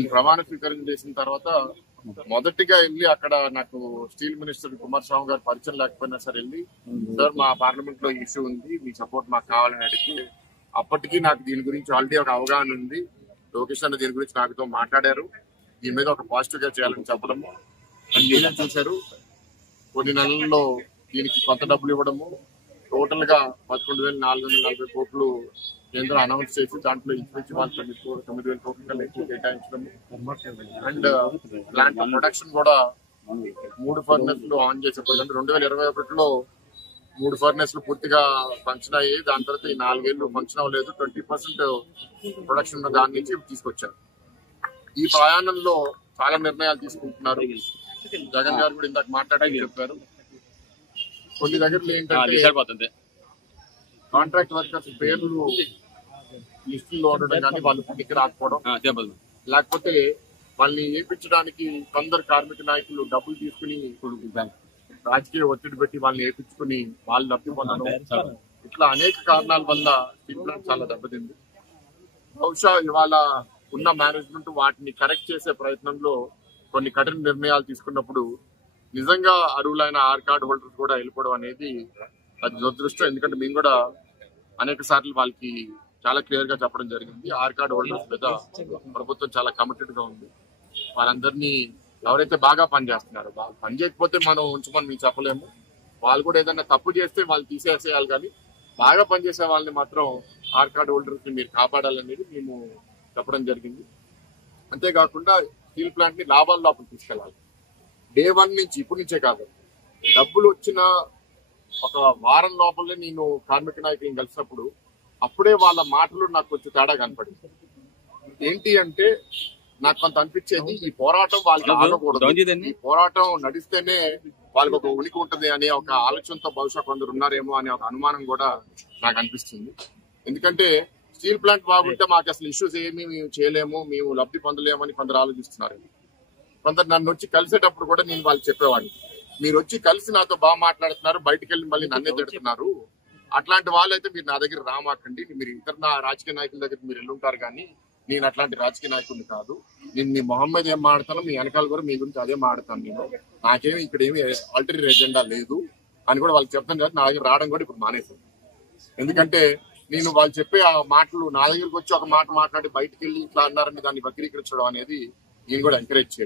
ఈ ప్రమాణ స్వీకారం చేసిన తర్వాత మొదటిగా వెళ్ళి అక్కడ నాకు స్టీల్ మినిస్టర్ కుమారస్వామి గారు పరిచయం లేకపోయినా సరే వెళ్ళి, సార్ మా పార్లమెంట్ లో ఇష్యూ ఉంది, మీ సపోర్ట్ మాకు కావాలని అడిగి, అప్పటికి నాకు దీని గురించి ఆల్రెడీ ఒక అవగాహన ఉంది. లోకేష్ అన్న దీని గురించి నాకుతో మాట్లాడారు, దీని మీద ఒక పాజిటివ్ గా చేయాలని చెప్పడము మీరే చూశారు. కొన్ని నెలల్లో దీనికి కొత్త డబ్బులు ఇవ్వడము, టోటల్ గా 11,440 కోట్లు కేంద్రం అనౌన్స్ చేసి దాంట్లో ఇంచుమించు వాళ్ళు 9,000 కోట్ల ఎక్కువ కేటాయించడం. అండ్ ప్లాంట్ ప్రొడక్షన్ కూడా 3 ఫర్నెస్లు ఆన్ చేసేపోయింది. 2021లో 3 ఫర్నెస్లు పూర్తిగా ఫంక్షన్ అయ్యి, దాని తర్వాత ఈ 4 ఏళ్ళు ఫంక్షన్ అవ్వలేదు. 20% ప్రొడక్షన్ దాని నుంచి తీసుకొచ్చారు. ఈ ప్రయాణంలో చాలా నిర్ణయాలు తీసుకుంటున్నారు. జగన్ గారు కూడా ఇందాక మాట్లాడి చెప్పారు. కొన్ని దగ్గరలో ఏంటంటే కాంట్రాక్ట్ వర్కర్స్ పేర్లు లిస్టుల్లో ఉండడం కానీ వాళ్ళు పనికి రాకపోవడం, లేకపోతే వాళ్ళని ఏపించడానికి కొందరు కార్మిక నాయకులు డబ్బులు తీసుకుని రాజకీయ ఒత్తిడి పెట్టి వాళ్ళని ఏపించుకుని వాళ్ళు లబ్ధి పొందడం, ఇట్లా అనేక కారణాల వల్ల స్టీల్ ప్లాంట్ చాలా దెబ్బతింది. బహుశా ఇవాళ ఉన్న మేనేజ్మెంట్ వాటిని కరెక్ట్ చేసే ప్రయత్నంలో కొన్ని కఠిన నిర్ణయాలు తీసుకున్నప్పుడు నిజంగా అర్హులైన ఆర్ కార్డ్ హోల్డర్స్ కూడా వెళ్ళిపోవడం అనేది అది దురదృష్టం. ఎందుకంటే మేము కూడా అనేక సార్లు వాళ్ళకి చాలా క్లియర్ గా చెప్పడం జరిగింది. ఆర్ కార్డ్ హోల్డర్స్ మీద ప్రభుత్వం చాలా కమిటెడ్ గా ఉంది. వాళ్ళందరినీ ఎవరైతే బాగా పనిచేస్తున్నారో, పని చేయకపోతే మనం ఉంచమని మేము చెప్పలేము. వాళ్ళు కూడా ఏదైనా తప్పు చేస్తే వాళ్ళు తీసేసేయాలి, కానీ బాగా పనిచేసే వాళ్ళని మాత్రం ఆర్ కార్డ్ హోల్డర్స్ ని మీరు కాపాడాలనేది మేము చెప్పడం జరిగింది. అంతేకాకుండా స్టీల్ ప్లాంట్ ని లాభాల లోపల తీసుకెళ్లాలి. డే 1 నుంచి, ఇప్పటి నుంచే కాదు, డబ్బులు వచ్చిన ఒక వారం లోపలే నేను కార్మిక నాయకులను కలిసినప్పుడు అప్పుడే వాళ్ళ మాటలు నాకు కొంచెం తేడా కనపడింది. ఏంటి అంటే నాకు కొంత అనిపించేది, ఈ పోరాటం వాళ్ళకి ఆగకూడదు, ఈ పోరాటం నడిస్తేనే వాళ్ళకి ఒక ఉనికి ఉంటుంది అనే ఒక ఆలోచనతో బహుశా కొందరు ఉన్నారేమో అనే ఒక అనుమానం కూడా నాకు అనిపిస్తుంది. ఎందుకంటే స్టీల్ ప్లాంట్ బాగుంటే మాకు అసలు ఇష్యూస్ ఏమీ మేము చేయలేము, మేము లబ్ధి పొందలేమని కొందరు ఆలోచిస్తున్నారు. కొందరు నన్ను వచ్చి కలిసేటప్పుడు కూడా నేను వాళ్ళు చెప్పేవాడిని, మీరు వచ్చి కలిసి నాతో బాగా మాట్లాడుతున్నారు, బయటకు వెళ్ళి మళ్ళీ నన్నే తిడుతున్నారు, అట్లాంటి వాళ్ళైతే మీరు నా దగ్గర రామాకండి, మీరు ఇతర రాజకీయ నాయకుల దగ్గర మీరు వెళ్ళుంటారు, కానీ నేను అట్లాంటి రాజకీయ నాయకుడిని కాదు, నేను మీ మొహమ్మద్ ఏం మాడతాను, మీ వెనకాల కూడా మీ గురించి అదే మాడతాను, నేను నాకేమి ఇక్కడ ఏమి ఆల్టర్నేటివ్ ఎజెండా లేదు అని కూడా వాళ్ళకి చెప్తాను. కాబట్టి నా దగ్గర రావడం కూడా ఇప్పుడు మానేశాను. ఎందుకంటే నేను వాళ్ళు చెప్పే ఆ మాటలు నా దగ్గరకు వచ్చి ఒక మాట మాట్లాడి బయటకు వెళ్ళి ఇట్లా అన్నారని దాన్ని వక్రీకరించడం అనేది నేను కూడా ఎంకరేజ్ చేయను.